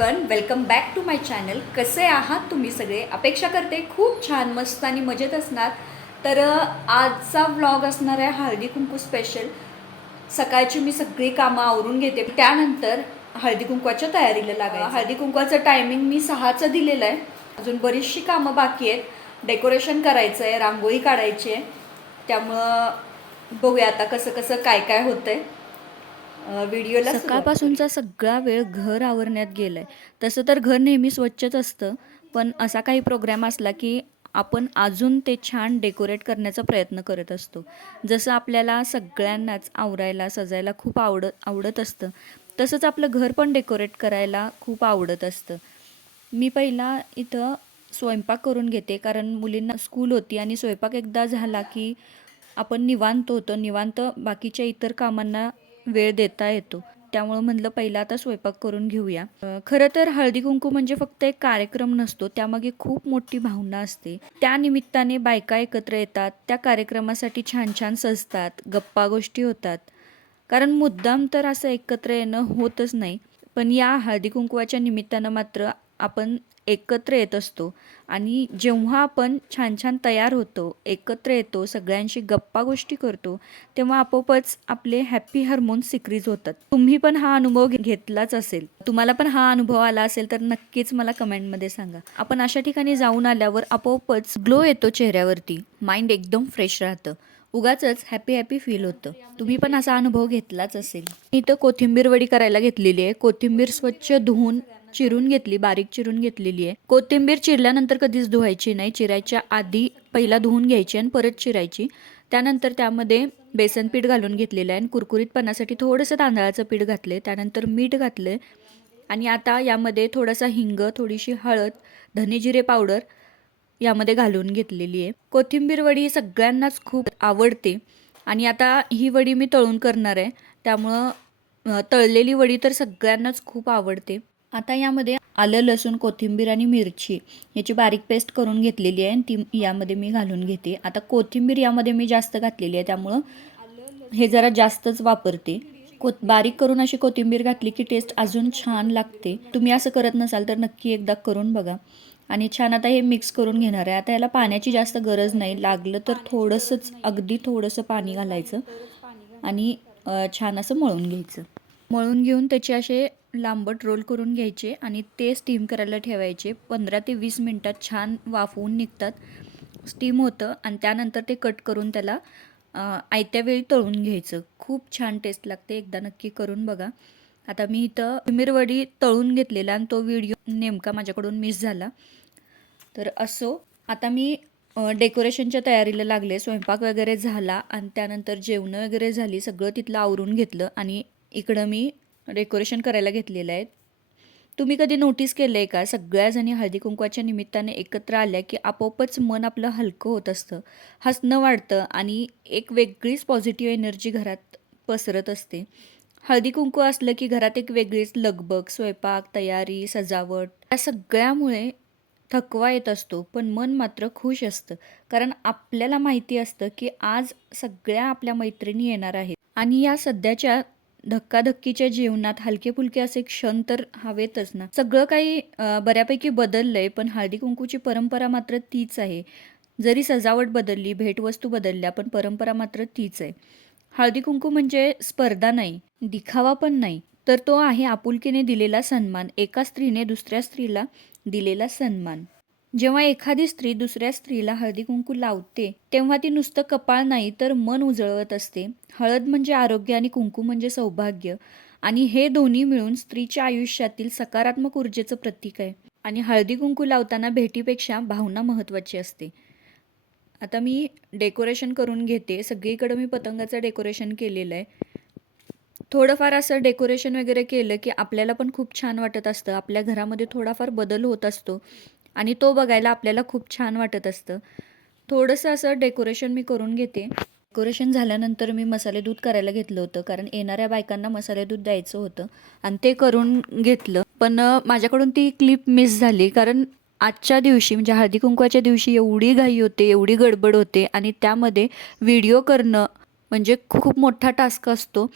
Everyone welcome back to my channel कसे आहात तुम्ही सगळे? अपेक्षा करते खूप छान मस्त आणि मजेत असणार. तर आजचा व्लॉग असणार आहे हळदी कुंकू स्पेशल सकाळची मी सगळी कामं आवरून घेते. त्यानंतर हळदी कुंकवाच्या तयारीला लागायचं. हळदी कुंकवाचं टायमिंग मी सहाचं दिलेलं आहे. अजून बरीचशी कामं बाकी आहेत. डेकोरेशन करायचं आहे रांगोळी काढायची आहे. त्यामुळं बघूया आता कसं कसं काय काय होतंय. अ, व्हिडिओला सकाळपासूनचा सगळा वेळ घर आवरण्यात गेलाय. तसं तर घर नेहमी स्वच्छच असतं पण असा काही प्रोग्राम असला की आपण अजून ते छान डेकोरेट करण्याचा प्रयत्न करत असतो. जसं आपल्याला सगळ्यांनाच आवरायला सजायला खूप आवडत आवडत असतं तसंच आपलं घर पण डेकोरेट करायला खूप आवडत असतं. मी पहिला इथं स्वयंपाक करून घेते कारण मुलींना स्कूल होती आणि स्वयंपाक एकदा झाला की आपण निवांत होतो. निवांत बाकीच्या इतर कामांना वेळ देता येतो. त्यामुळं म्हणलं पहिला आता स्वयंपाक करून घेऊया. खरं तर हळदी कुंकू म्हणजे फक्त एक कार्यक्रम नसतो त्यामागे खूप मोठी भावना असते. त्या निमित्ताने बायका एकत्र येतात त्या कार्यक्रमासाठी छान छान सजतात गप्पा गोष्टी होतात. कारण मुद्दाम तर असं एकत्र येणं होतच नाही. पण या हळदी कुंकवाच्या निमित्तानं मात्र आपण एकत्र येत असतो. आणि जेव्हा आपण छान छान तयार होतो एकत्र येतो सगळ्यांशी गप्पा गोष्टी करतो तेव्हा आपोआपच आपले हॅपी हार्मोन्स सिक्रीज होतात. तुम्ही पण हा अनुभव घेतलाच असेल. तुम्हाला पण हा अनुभव आला असेल तर नक्कीच मला कमेंटमध्ये सांगा. आपण अशा ठिकाणी जाऊन आल्यावर आपोआपच ग्लो येतो चेहऱ्यावरती. माइंड एकदम फ्रेश राहतं. उगाच हॅपी हॅपी फील होतं. तुम्ही पण असा अनुभव घेतलाच असेल. मी इथं कोथिंबीर वडी करायला घेतलेली आहे. कोथिंबीर स्वच्छ धुवून चिरून घेतली बारीक चिरून घेतलेली आहे. कोथिंबीर चिरल्यानंतर कधीच धुवायची नाही. चिरायच्या आधी पहिला धुवून घ्यायची आणि परत चिरायची. त्यानंतर त्यामध्ये बेसन पीठ घालून घेतलेलं आहे आणि कुरकुरीतपणासाठी थोडंसं तांदळाचं पीठ घातलं त्यानंतर मीठ घातलं आणि आता यामध्ये थोडासा हिंग थोडीशी हळद धने जिरे पावडर यामध्ये घालून घेतलेली आहे. कोथिंबीर वडी ही सगळ्यांनाच खूप आवडते. आणि आता ही वडी मी तळून करणार आहे. त्यामुळं तळलेली वडी तर सगळ्यांनाच खूप आवडते. आता यामध्ये आलं लसूण कोथिंबीर आणि मिरची याची बारीक पेस्ट करून घेतलेली आहे आणि ती यामध्ये मी घालून घेते. आता कोथिंबीर यामध्ये मी जास्त घातलेली आहे त्यामुळं हे जरा जास्तच वापरते. को बारीक करून अशी कोथिंबीर घातली की टेस्ट अजून छान लागते. तुम्ही असं करत नसाल तर नक्की एकदा करून बघा. आणि छान आता हे मिक्स करून घेणार आहे. आता याला पाण्याची जास्त गरज नाही. लागलं तर थोडंसंच अगदी थोडंसं पाणी घालायचं आणि छान असं मळून घ्यायचं. मळून घेऊन त्याचे असे लांबट रोल करून घ्यायचे आणि ते स्टीम करायला ठेवायचे. पंधरा ते वीस मिनटात छान वाफवून निघतात. स्टीम होतं आणि त्यानंतर ते कट करून त्याला आयत्या वेळी तळून घ्यायचं. खूप छान टेस्ट लागते. एकदा नक्की करून बघा. आता मी इथं मिरवडी तळून घेतलेला आणि तो व्हिडिओ नेमका माझ्याकडून मिस झाला. तर असो आता मी डेकोरेशनच्या तयारीला लागले. स्वयंपाक वगैरे झाला आणि त्यानंतर जेवणं वगैरे झाली. सगळं तिथलं आवरून घेतलं आणि इकडं मी डेकोरेशन करायला घेतलेलं आहे. तुम्ही कधी नोटीस केलं आहे का? सगळ्या जणी हळदी कुंकवाच्या निमित्ताने एकत्र आल्या की आपोआपच मन आपलं हलकं होत असतं. हसणं वाढतं आणि एक वेगळीच पॉझिटिव्ह एनर्जी घरात पसरत असते. हळदी कुंकू असलं की घरात एक वेगळीच लगबग स्वयंपाक तयारी सजावट या सगळ्यामुळे थकवा येत असतो पण मन मात्र खुश असतं. कारण आपल्याला माहिती असतं की आज सगळ्या आपल्या मैत्रिणी येणार आहेत. आणि या सध्याच्या धक्काधक्कीच्या जीवनात हलके फुलके असे क्षण तर हवेतच ना. सगळं काही बऱ्यापैकी बदललंय पण हळदी कुंकूची परंपरा मात्र तीच आहे. जरी सजावट बदलली भेटवस्तू बदलल्या पण परंपरा मात्र तीच आहे. हळदी कुंकू म्हणजे स्पर्धा नाही दिखावा पण नाही. तर तो आहे आपुलकीने दिलेला सन्मान एका स्त्रीने दुसऱ्या स्त्रीला दिलेला सन्मान. जेव्हा एखादी स्त्री दुसऱ्या स्त्रीला हळदी कुंकू लावते तेव्हा ती नुसतं कपाळ नाही तर मन उजळवत असते. हळद म्हणजे आरोग्य आणि कुंकू म्हणजे सौभाग्य. आणि हे दोन्ही मिळून स्त्रीच्या आयुष्यातील सकारात्मक ऊर्जेचं प्रतीक आहे. आणि हळदी कुंकू लावताना भेटीपेक्षा भावना महत्त्वाची असते. आता मी डेकोरेशन करून घेते. सगळीकडं मी पतंगाचं डेकोरेशन केलेलं आहे. थोडंफार असं डेकोरेशन वगैरे केलं की आपल्याला पण खूप छान वाटत असतं. आपल्या घरामध्ये थोडाफार बदल होत असतो. आणि तो बघायला आपल्याला खूप छान वाटत असतं. थोडंसं असं डेकोरेशन मी करून घेते. डेकोरेशन झाल्यानंतर मी मसाले दूध करायला घेतलं होतं कारण येणाऱ्या बायकांना मसाले दूध द्यायचं होतं आणि ते करून घेतलं. पण माझ्याकडून ती क्लिप मिस झाली कारण आजच्या दिवशी म्हणजे हळदी कुंकवाच्या दिवशी एवढी घाई होते एवढी गडबड होते आणि त्यामध्ये व्हिडिओ करणं म्हणजे खूप मोठा टास्क असतो.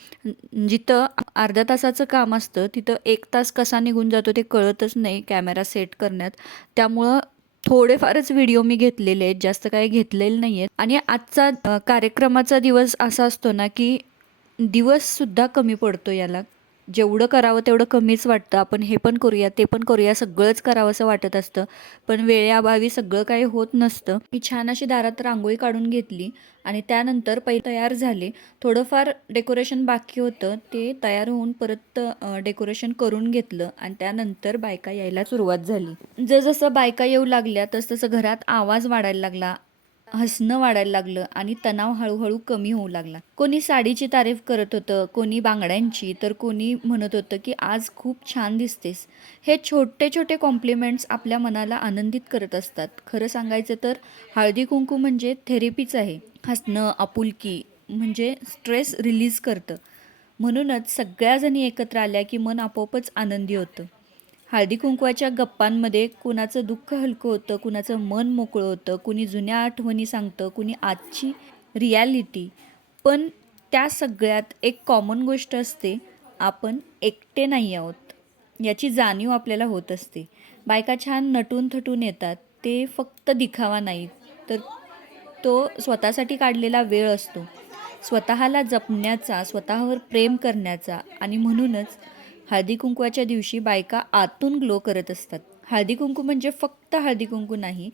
जिथं अर्ध्या तासाचं काम असतं तिथं एक तास कसा निघून जातो ते कळतच नाही कॅमेरा सेट करण्यात. त्यामुळं थोडेफारच व्हिडिओ मी घेतलेले आहेत जास्त काही घेतलेले नाही आहेत आणि आजचा कार्यक्रमाचा दिवस असा असतो ना की दिवससुद्धा कमी पडतो याला. जेवढं करावं तेवढं कमीच वाटतं. आपण हे पण करूया ते पण करूया सगळंच करावं असं वाटत असतं. पण वेळेअभावी सगळं काही होत नसतं. मी छान अशी दारात रांगोळी काढून घेतली आणि त्यानंतर पहिले तयार झाले. थोडंफार डेकोरेशन बाकी होतं. ते तयार होऊन परत डेकोरेशन करून घेतलं आणि त्यानंतर बायका यायला सुरुवात झाली. जसजसं बायका येऊ लागल्या तसतसं घरात आवाज वाढायला लागला. हसणं वाढायला लागलं आणि तणाव हळूहळू कमी होऊ लागला. कोणी साडीची तारीफ करत होतं कोणी बांगड्यांची तर कोणी म्हणत होतं की आज खूप छान दिसतेस. हे छोटे छोटे कॉम्प्लिमेंट्स आपल्या मनाला आनंदित करत असतात. खरं सांगायचं तर हळदी कुंकू म्हणजे थेरपीच आहे. हसणं आपुलकी म्हणजे स्ट्रेस रिलीज करतं. म्हणूनच सगळ्याजणी एकत्र आल्या की मन आपोआपच आनंदी होतं. हळदी कुंकवाच्या गप्पांमध्ये कुणाचं दुःख हलकं होतं कुणाचं मन मोकळं होतं कुणी जुन्या आठवणी सांगतं कुणी आजची रियालिटी पण त्या सगळ्यात एक कॉमन गोष्ट असते आपण एकटे नाही आहोत. याची जाणीव आपल्याला होत असते. बायका छान नटून थटून येतात ते फक्त दिखावा नाही तर तो स्वतःसाठी काढलेला वेळ असतो. स्वतःला जपण्याचा स्वतःवर प्रेम करण्याचा आणि म्हणूनच हळदी कुंकवाच्या दिवशी बायका आतून ग्लो करत असतात. हळदी कुंकू म्हणजे फक्त हळदी कुंकू नाही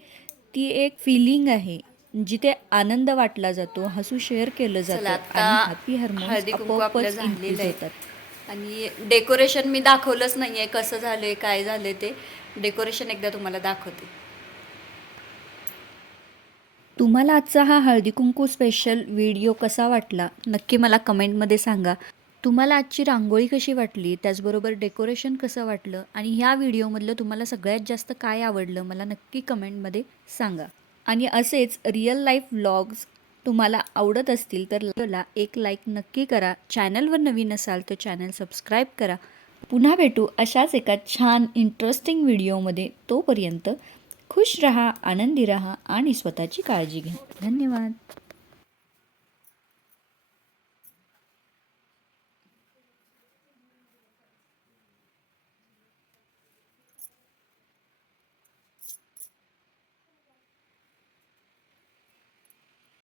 ती एक फिलिंग आहे जिथे आनंद वाटला जातो हसू शेअर केलं जातं आणि हॅपी हार्मोन्स हळदी कुंकू आपलं झालेलं आहे. आणि डेकोरेशन मी दाखवलंच नाही आहे कसं झालंय काय झालंय ते. डेकोरेशन एकदा तुम्हाला दाखवते. तुम्हाला आजचा हा हळदी कुंकू स्पेशल व्हिडिओ कसा वाटला नक्की मला कमेंटमध्ये सांगा. तुम्हाला आजची रांगोळी कशी वाटली? त्याचबरोबर डेकोरेशन कसं वाटलं? आणि ह्या व्हिडिओमधलं तुम्हाला सगळ्यात जास्त काय आवडलं? मला नक्की कमेंटमध्ये सांगा. आणि असेच रिअल लाईफ व्लॉग्स तुम्हाला आवडत असतील तर ला एक लाईक नक्की करा. चॅनलवर नवीन असाल तर चॅनल सबस्क्राईब करा. पुन्हा भेटू अशाच एका छान इंटरेस्टिंग व्हिडिओमध्ये. तोपर्यंत खुश रहा आनंदी रहा आणि स्वतःची काळजी घ्या. धन्यवाद.